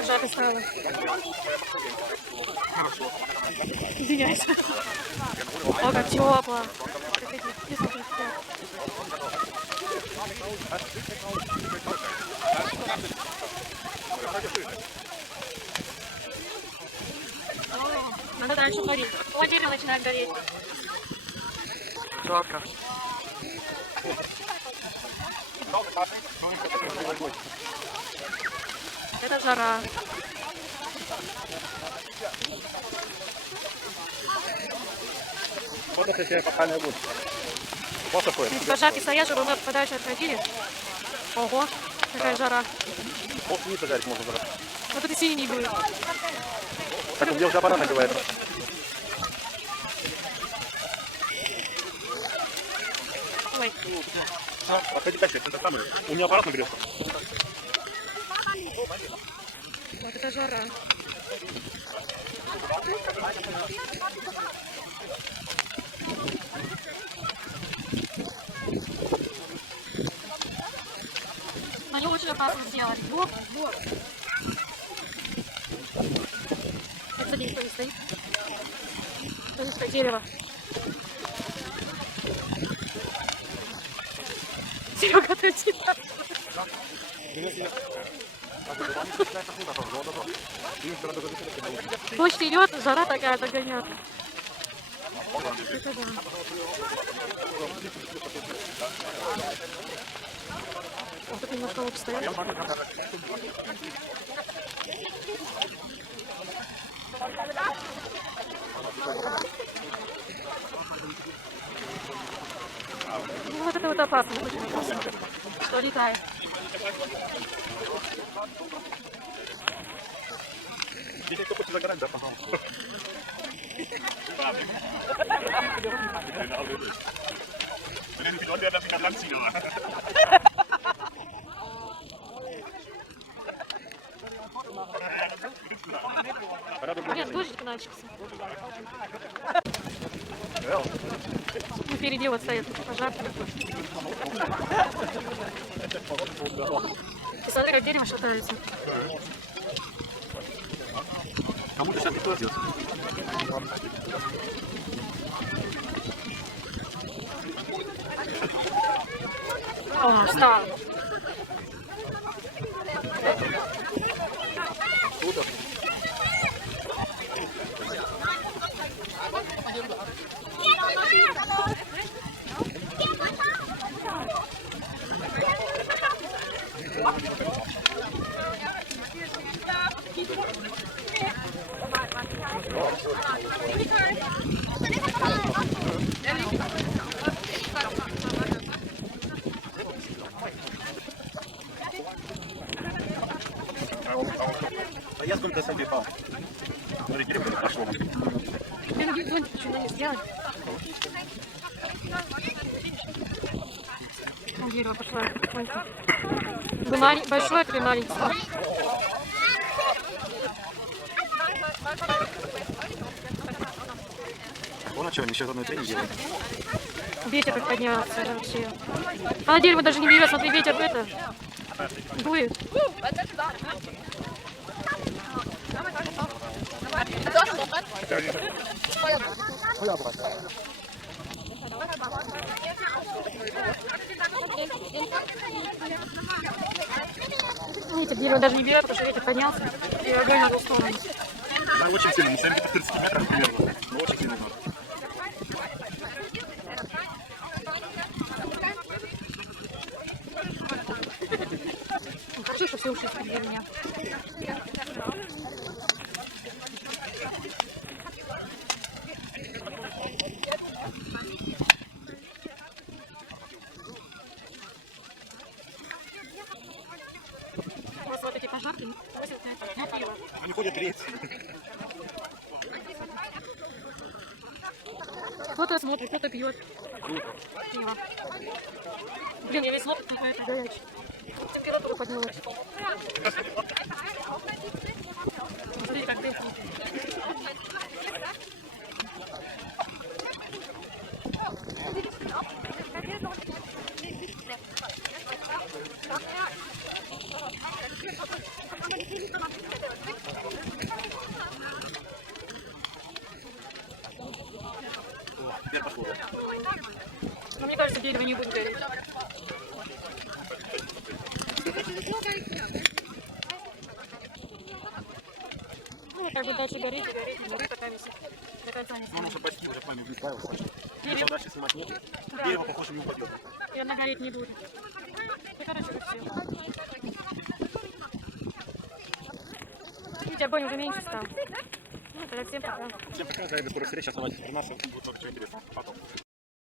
так жарко стало. Извиняюсь. О, как тепло. Надо дальше горит. Вот дерево начинает гореть. Жарко. Это жара. Вот это тебе пахальная будет. Вот такой. Пожарки стоят, чтобы мы подальше отходили. Ого, какая жара. Вот не пожарить можно брать. Вот это синий будет. Так, где уже аппарат нагревает? Ой. Подходи, Катя, это самое. У меня аппарат нагрелся. Вот это жара. Они очень опасно сделали. Вот. Это никто не стоит. Это дерево. Серега, отойди. Дождь идет, жара такая догоняет. Это да. Вот тут немножко лучше стоят. Ну, вот это вот опасно, очень опасно. Что летает. Здесь кто хочет загорать, да, пожалуйста. Нет, дождик начался. Ну, впереди вот стоит пожар. И смотри, как дерево шатается. Кому-то сейчас не платит. О, встал. А я сколько себе пал? Смотри, дерево пошло. Тебе на зонтик еще надо сделать. Там дерево пошло. Ты большой, ты маленький. Вон о чем, еще одной трени делает. Ветер как поднялся вообще. А дерево даже не берет, смотри, ветер это дует. Видите, дерево даже не берет, потому что ветер поднялся и огонь на ту сторону. Да, очень сильно, не 30 метров примерно, но очень сильно. Хорошо, что все ушли с меня. Вот эти пожарки, Они ходят греть. Кто-то смотрит, кто-то пьет. Пиво. Блин, я весь лоб какой-то горячий. Температура поднялась. Смотри, как дыхнет. Теперь пошло. Но мне кажется, дерево не будет гореть. Ну, как бы дальше гореть и гореть, и гореть, пока висит. До конца не Ну, снимет. оно уже почти уже пламя влезло, Саша. Дерево. Дальше снимать нет. Да. Дерево, похоже, не упадет. И она гореть не будет. Ну, короче, как все. Видите, огонь уже меньше стал. Ну, тогда всем пока. Всем пока, до скорых встреч, оставайтесь при нас, будет много чего интересного. Потом.